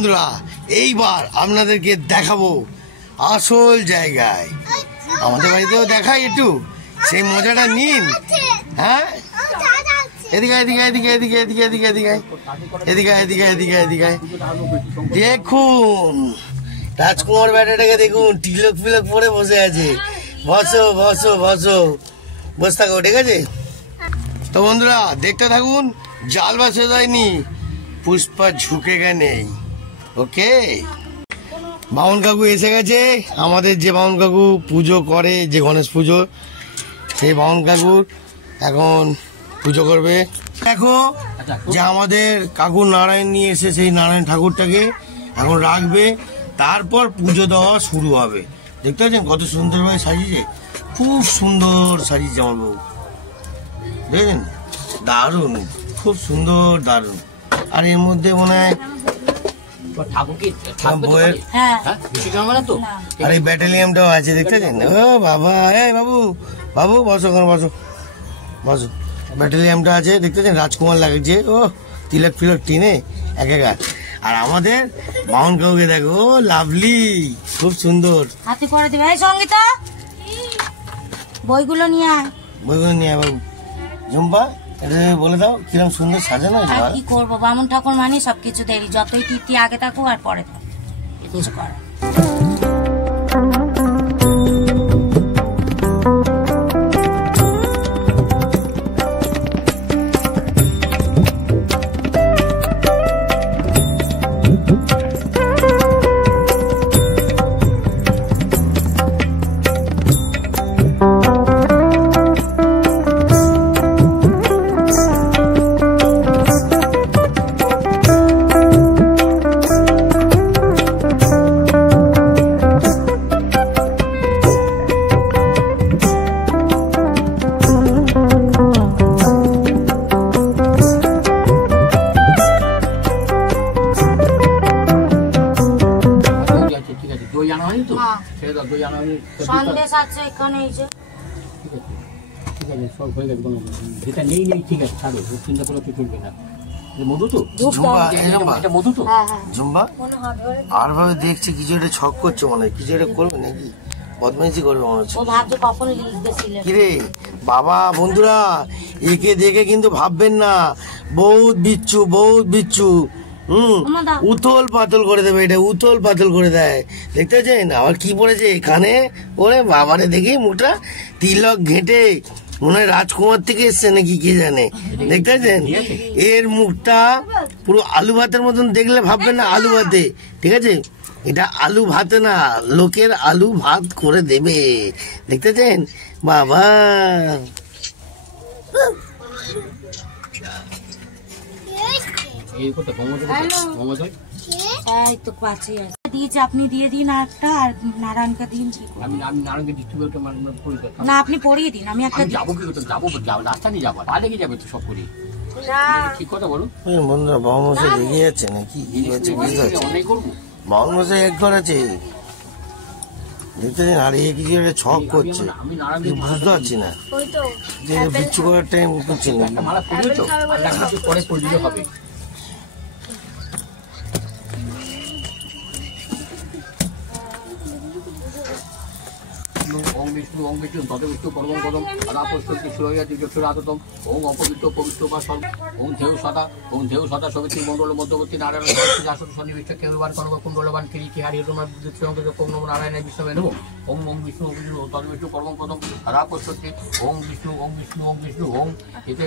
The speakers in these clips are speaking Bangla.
বন্ধুরা এইবার আপনাদেরকে দেখাবো আসল জায়গায়। আমাদের বাড়িতেও দেখাই একটু, সেই মজাটা নিন। হ্যাঁ, এদিকে এদিকে এদিকে এদিকে এদিকে এদিকে এদিকে এদিকে এদিকে এদিকে এদিকে দেখুন রাজকুমার ব্যাটাটাকে দেখুন, তিলক ফিলক পরে বসে আছে। বসো বসো বসো, বসে থাকো, ঠিক আছে? তো বন্ধুরা দেখতে থাকুন, জাল বাসে যায়নি, পুষ্পা ঝুঁকেগা নেই। ওকে, বামন কাকু এসে গেছে। আমাদের যে বামন কাকু পুজো করে, যে গণেশ পুজো, সেই বামন কাকুর এখন পুজো করবে। দেখো যে আমাদের কাকু নারায়ণ নিয়ে এসে সেই নারায়ণ ঠাকুরটাকে এখন রাখবে, তারপর পুজো দেওয়া শুরু হবে। দেখতে পাচ্ছেন কত সুন্দরভাবে সাজিয়েছে, খুব সুন্দর সাজিয়েছে আমার বউ, দেখেন? দারুণ, খুব সুন্দর, দারুণ। আর এর মধ্যে মনে হয় বইয়ের আর এই ব্যাটালিয়ামটাও আছে, দেখতে পাচ্ছেন? ও বাবা, এই বাবু বাবু বসো, ওখানে বসো বসো। ব্যাটালিয়ামটা আছে, দেখতে পাচ্ছেন? রাজকুমার লাগছে। ও তিলক ফিলক টিনে একেকার। আর আমাদের বামন কাকুকে দেখো, লাভলি, খুব সুন্দর। হাতে করে দেবে। এই সঙ্গীতা, বইগুলো নিয়ে আয়। বইগুলো নিয়ে আয় বাবু। ঝুম্পা, এটা বলে দাও কিরকম সুন্দর সাজানো। আর কি করবো, বামন ঠাকুর মানে সবকিছু দেরি, যতই টিটি আগে থাকুক আর পরে থাকুক, কিছু কর। সন্দেশ আছে এখানে, এই যে ঠিক আছে, সব হয়ে গেছে। যেটা নেই নেই, ঠিক আছে, ছাড়ো, চিন্তা করে তো চলবে না। মধু তো এটা মধু তো ঝুম্বা আর ভাবে দেখছি কিছু একটা ছক করছে, মনে হয় কিছু একটা করবে নাকি, বদমাইশি করবে মনে হচ্ছে। কিরে বাবা, বন্ধুরা একে দেখে কিন্তু ভাববেন না বহুত বিচ্ছু, বহুত বিচ্ছু। উথল পাতল করে দেবে, এটা উথল পাতল করে দেয়। দেখতে পাচ্ছেন আবার কি পড়েছে এখানে? ওরে বাবারে, দেখি মুখটা তিলক ঘেঁটে, মনে হয় রাজকুমার থেকে এসছে নাকি, কে জানে। দেখতে পাচ্ছেন এর মুখটা পুরো আলু ভাতের মতন, দেখলে ভাববেন না আলু ভাতে, ঠিক আছে? এটা আলু ভাতে না, লোকের আলু ভাত করে দেবে। দেখতে পাচ্ছেন বাবা। আপনি দিয়ে দিন একটা, আর নারায়ণকে দিন। না, আপনি পড়িয়ে দিন, আমি একটা যাবো। কি করতে যাবো? রাস্তা নিয়ে যাবো, পা লেগে যাবে তো সব করে। ঠিক কথা বলো বন্ধুরা। বাবা মশাই লেগে যাচ্ছে নাকি, বাবা মশাই এক ঘর আছে, দেখতে দিন। আর এই কিছু একটা ছক করছে, বুঝতে পারছি না যে বিচ্ছু করার টাইম করছে না। পরে পড়লে হবে। ওং বিষ্ণু ওং বিষ্ণু তদ বিষ্ণু পরম পদম আদাপস্তি সুরয়া দ্বিজক্ষরাতম ওং অপবিত্র পবিত্র বা সর্ব ওং ধেউ সদা সবিত্রী মণ্ডল মধ্যবর্তী নারায়ণ আসন সন্নিবিষ্ট কেন্দ্রবান কনক কুণ্ডলবান কিরিকি হিরণমা নম নারায়ণ বিষ্ণবে নমঃ ওং ওং বিষ্ণু তদ বিষ্ণু পরম পদম আদাপস্তি ওং বিষ্ণু ওং বিষ্ণু ওং বিষ্ণু ওং এতে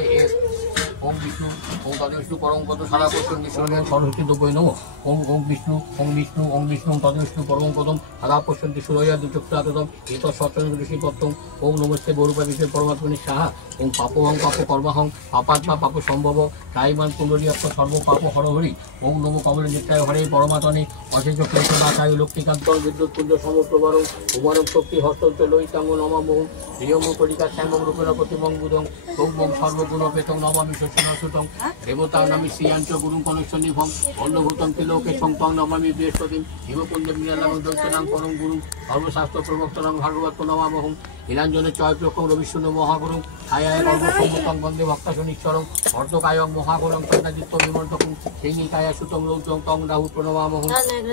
ওং বিষ্ণু ওং তদ বিষ্ণু পরম পদ সাদাপস্তি সরস্বতী দ্রব্য নমঃ ওং ওং বিষ্ণু ওং বিষ্ণু ওং বিষ্ণু তদ বিষ্ণু পরম পদম আদাপস্তি সুরয়া দ্বিজক্ষরাতম এত সত্যেন্দ্র ঋষি তত্ত্বং ওং নমস্তে গৌরূপা বিষ্ণু পরমাত্মনি সাহা ওং পাপহং পাপ কর্মাহং পাপাত্মা পাপ সম্ভব তাইমান পুণ্ডরী অক্ষ সর্ব পাপ হরহরি ওং নমো কমল নিত্যায় হরে পরমাত্মনি অশেষ কৃষ্ণনাথায় লক্ষ্মীকান্ত বিদ্যুৎ পুঞ্জ সমপ্রবারং উমারং শক্তি হস্তঞ্চ লোহিতাঙ্গ নমামোহ প্রিয়ম কলিকা শ্যামং রূপেণ প্রতিমং বুধং তৌমং সর্বগুণ পেতং নমামি শস্যনসুতং দেবতা নামি শ্রীয়াঞ্চ গুরুং কনেশ্বরনিভং অন্নভূতং তিলোকে সংতং নমামি বৃহস্পতিং হিমকুঞ্জ মীরালাং দৈত্যনাং পরং গুরুং সর্বশাস্ত্র প্রবক্তরং ভাগবত নমাম প্রণমামহং নীলাঞ্জনে চয়প্রকম রবিষ্ণু মহাগুরুং ছায়ায় কর্মসম্মতং বন্দে ভক্তাশনিশ্বরং অর্ধকায়ং মহাগুরং চন্দ্রাদিত্য বিমর্তকং সিংহিকায়া সুতং রৌদ্রং তং রাহু প্রণমামহং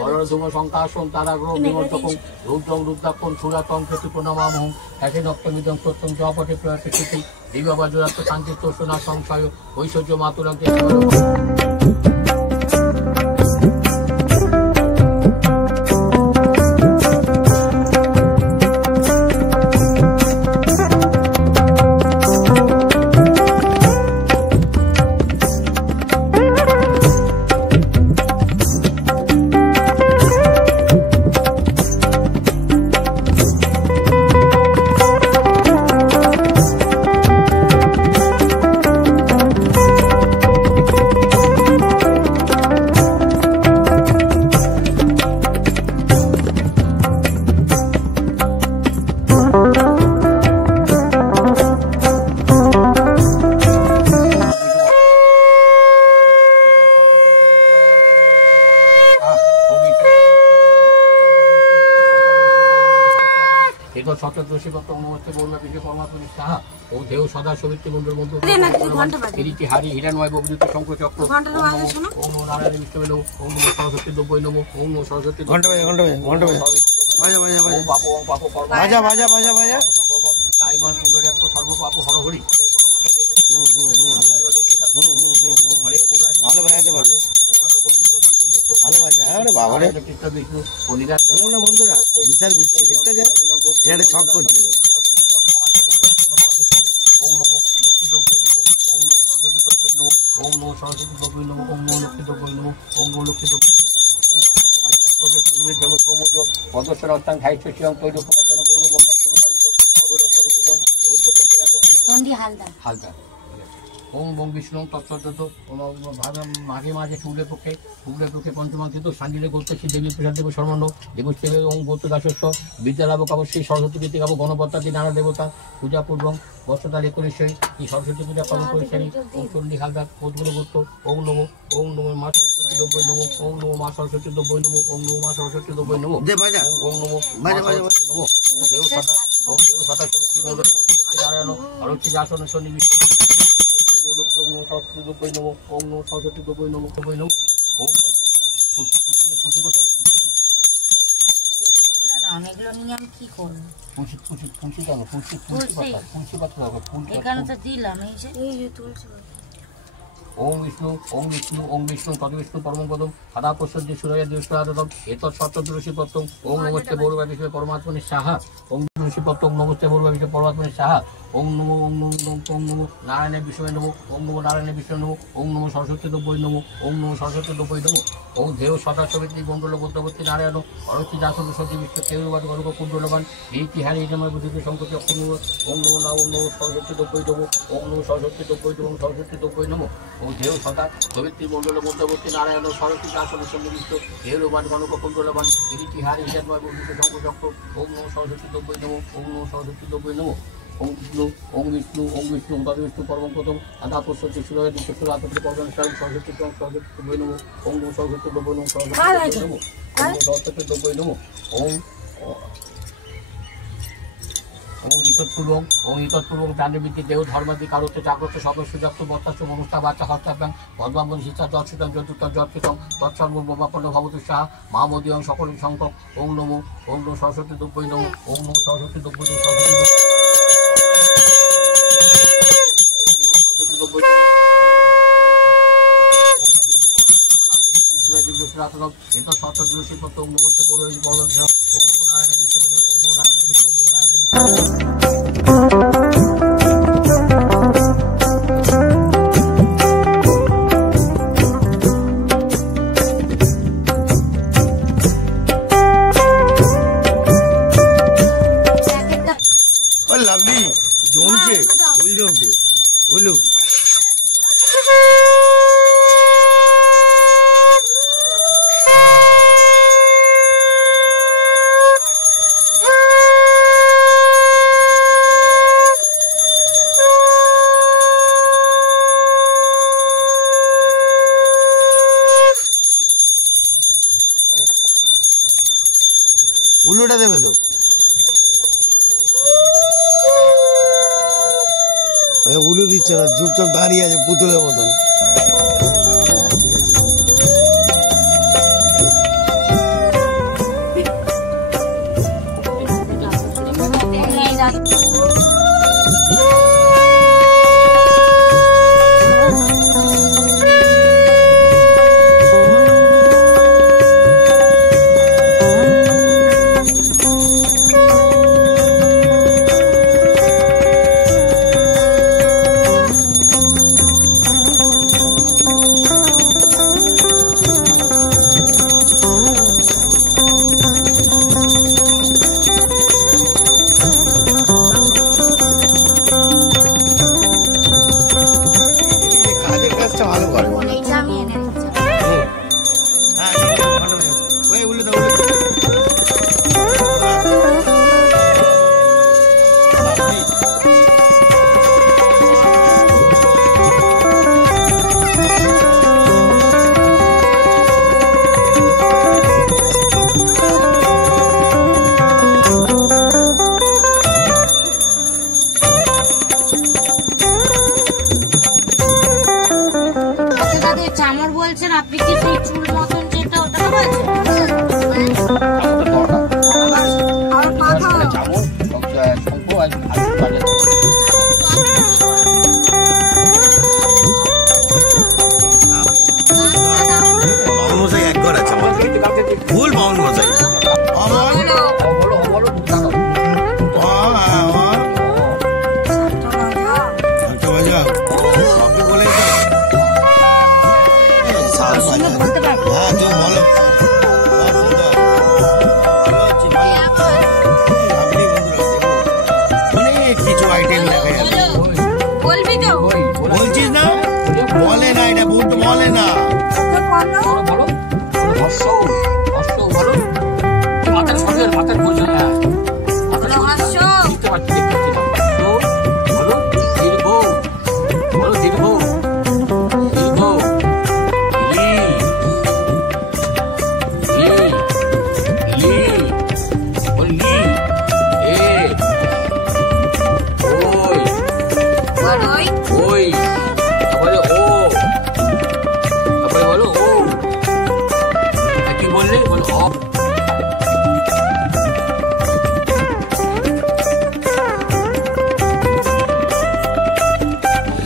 বলরধূম শঙ্কাসং তারাগ্রহ বিমর্তকং রৌদ্রং রুদ্রাক্ষং সুরাতং প্রতি প্রণমামহং একে দত্তমিদং সত্যং জপটে প্রয়াতি দিব্যবাজরাত্ম শান্তিত্ব সোনা সংশয় ঐশ্বর্য মাতুরং সদা সবিত্রী মন্ডল মন্ত্র হারি হিরণময় ববৃত শঙ্কর চক্র ওম নারায়ণ বিষ্ণু নমঃ ওম নমঃ সরস্বতী দ্রব্যৈ নমঃ ওম নমঃ সরস্বতী ঘন্টা বাজা বাজা বাজা বাজা তাইমান পুণ্যরাক্ষ সর্বপাপ হরহরি ভালো বাজাতে পারবে ভালো বাজা আরে বাবা রে কৃষ্ণ বিষ্ণু হরিদাস বললাম না বন্ধুরা বিশাল বিচ্ছি দেখতে যে এটা ছক করছিল ওম নমঃ সরস্বতী দ্রব্যৈ নমঃ ওম নমঃ লক্ষ্মী দ্রব্যৈ নমঃ ওম নমঃ লক্ষ্মী দ্রব্যৈ পদ্মস্বরস্থান সাহিত্য শিবং তৈরক্ষমতন গৌরবর্ণ সুরকান্ত হালদার ওম বং বিষ্ণু তৎসত মাঝে মাঝে শুক্লের পক্ষে পঞ্চমাঙ্কিত সাঞ্জিলে গোত্রশ্রী দেবী প্রসাদ দেব স্বর্ণ দেবশ্রী ওম গোত্র দাসস্ব বিদ্যালাভ অবশ্যই সরস্বতী গীতি গাব গণপত্যাদি নানা দেবতা পূজা পূর্বং বর্ষতার 19 এই সরস্বতী পূজা পালন করেছেন ওম চণ্ডী হালদার কোদগুলো গোত্র ওম নমঃ মা সরস্বতী দ্রব্যৈ নমঃ ওম নমঃ মা সরস্বতী দ্রব্যৈ নমঃ ওম নমঃ মা সরস্বতী দ্রব্যৈ নমঃ ওম নমঃ নমঃ ওম দেব সদা সবিত্রী মন্ডল নারায়ণ আরতি আসন সন্নিবিষ্ট ওম সরস্বতী দ্রব্যৈ নমঃ ওম নমঃ সরস্বতী দ্রব্যৈ নমঃ ওম এগুলো নিয়ে আমি কি করবো? তুলসী পাতা এখানে তো দিলাম এই যে তুলসী ওম বিষ্ণু তদ্বিষ্ণু পরমপদম সদা পশ্যন্তি সুরয়া দিবসরাতম এতৎ সত্যদৃশি পত্তম ওম নমস্তে বৌরবা বিষ্ণু পরমাত্মনে সাহা ওম ঋষি পত্তম নমস্তে বৌরবা বিষ্ণু পরমাত্মনে সাহা ওম নমো নারায়ণে বিষ্ণু নমঃ ওম নমো নারায়ণে বিষ্ণু নমঃ ওম নমো সরস্বতী দ্রব্যৈ নমঃ ওম নমো সরস্বতী দ্রব্যৈ নমঃ ওম দেহ সদা সবিত্রী মণ্ডল মধ্যবর্তী নারায়ণ অরতি দাসন সতী বিষ্ণু কেউবাদ গণক কুণ্ডলবান এই তিহারি হিরণময় বুদ্ধিতে সংকটে অক্ষুণ্ণ ওম নমো সরস্বতী দ্রব্যৈ নমঃ ওম নমো সরস্বতী দ্রব্যৈ নমঃ সরস্বতী দ্রব্যৈ নমঃ ওম দেহ সদা সবিত্রী মণ্ডল মধ্যবর্তী নারায়ণ সরস্বতী দাসন সন্নিবিষ্ট কেউবাদ গণক কুণ্ডলবান এই তিহারি হিরণময় বুদ্ধিতে সংকট ওম নমো সরস্বতী দ্রব্যৈ নমঃ ওম নমো সরস্বতী দ্রব্যৈ নমঃ ওম বিষ্ণু তদ্বিষ্ণু পরমপদম সদা পশ্যন্তি সুরয়া দিবসরাতম সরস্বতী দ্রব্যৈ নমঃ ওম নমঃ সরস্বতী দ্রব্যৈ নমঃ সরস্বতী দ্রব্যৈ নমঃ ওম ইতৎপূর্বং প্রাণবৃত্তি দেহ ধর্মাদি কারত্ব জাগ্রত সদস্য যক্ত বর্তাস্য মনুষ্ঠা বাচ্চা হস্তাভ্যাং পদ্মাম্বন শিষ্টা যৎসিতং যতুত্তর যৎকৃতং তৎসর্ববাপন্ন ভবতু সাহা মামদীয়ং সকল সংখ্যক ওম নমঃ সরস্বতী দ্রব্যৈ নমঃ ওম নমঃ সরস্বতী দ্রব্যৈ নমঃ লাভলি জমছে ফুল জমছে বলু উলুটা দেবে তো উলু দিচ্ছে না, চুপচাপ দাঁড়িয়ে আছে পুতুলের মতন। কাজের কাজটা ভালো করে। এইটা আমি এনে দিচ্ছি। হ্যাঁ, ওই উলু দাও, উলু দাও। আচ্ছা দাদু, চামড় বলছেন, আপনি কি সেই চুল মতন যেটা ওটা বলছেন? আর মাথা চামচ শঙ্খ আর বাজার বাউন মশাই এক ঘর আছে আমাদের, ফুল বাউন মশাই। বলতে পারবো। হ্যাঁ, তুমি বলো। অনেক কিছু আইটেম দেখা যাবে। বলবি তো? বলছিস না, বলে না, এটা বুট বলে না। বলো হর্ষ হর্ষ বলো মাথার সঙ্গে মাথার বলছো হ্যাঁ মাথার হর্ষ। দেখতে পাচ্ছি বলো দীর্ঘ বলো দীর্ঘ দীর্ঘ ওই তারপরে ও তারপরে বলো ও কি বললে বলো অ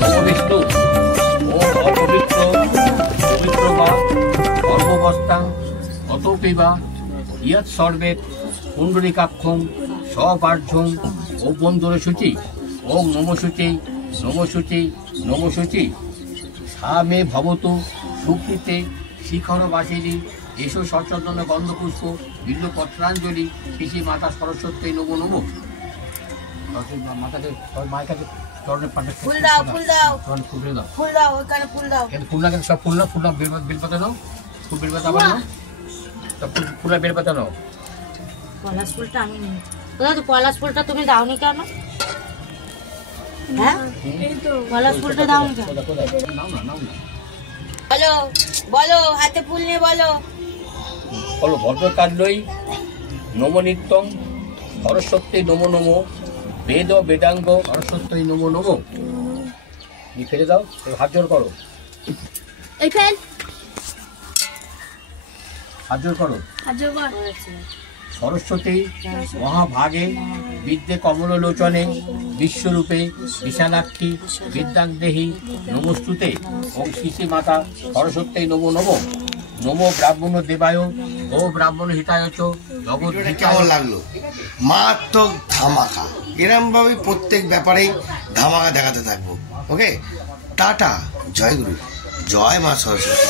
নমবিষ্ণু ও অপবিত্র পবিত্র বা অর্ববস্তা অতপিবা ইয়াৎ সর্বেত পুণ্ডরিকাক্ষং স্বপার্ঝং ও বন্ধুর সূচি ওম নমশুচি নমশুচি নমশুচি সা মে ভবতু সুপ্রীতে শিখর বাসিনী এসো সচন্দন গন্ধপুষ্প বিল্লু পত্রাঞ্জলি পিসি মাতা সরস্বতী নমো নমো মাতাকে মায়ের কাছে চরণের পাঠে ফুল দাও, ফুল দাও, চরণে ফুল দাও ফুল দাও, ওইখানে ফুল দাও। কিন্তু ফুল না কেন সব ফুল না ফুল না বেলপাতা নাও ফুল বেলপাতা আবার নাও সব ফুলের বেলপাতা নাও পলাশ ফুলটা আমি নিই। দাদু, পলাশ ফুলটা তুমি দাওনি কেন? হ্যাঁ, পলাশ ফুলটা দাওনি কেন? নাও না নাও না বলো, বলো, হাতে ফুল নিয়ে বলো। বলো ভদ্রকাণ্ডই নম নিত্যং সরস্বতী নমো নমো বেদ বেদাঙ্গ সরস্বতী নমো নমো ফেলে দাও হাত জোর করো হাত জোর করো সরস্বতী মহাভাগে বিদ্যে কমললোচনে বিশ্বরূপে বিশালাক্ষী বিদ্যাংদেহি নমস্তুতে ওম শ্রী মাতা সরস্বতী নমো নমো নমো ব্রাহ্মণ দেবায় ও ব্রাহ্মণ হিতায় চ জগৎ কেমন লাগলো? মারাত্মক ধামাকা। এরম ভাবে প্রত্যেক ব্যাপারেই ধামাকা দেখাতে থাকবো। ওকে, টাটা, জয় গুরু, জয় মা সরস্বতী।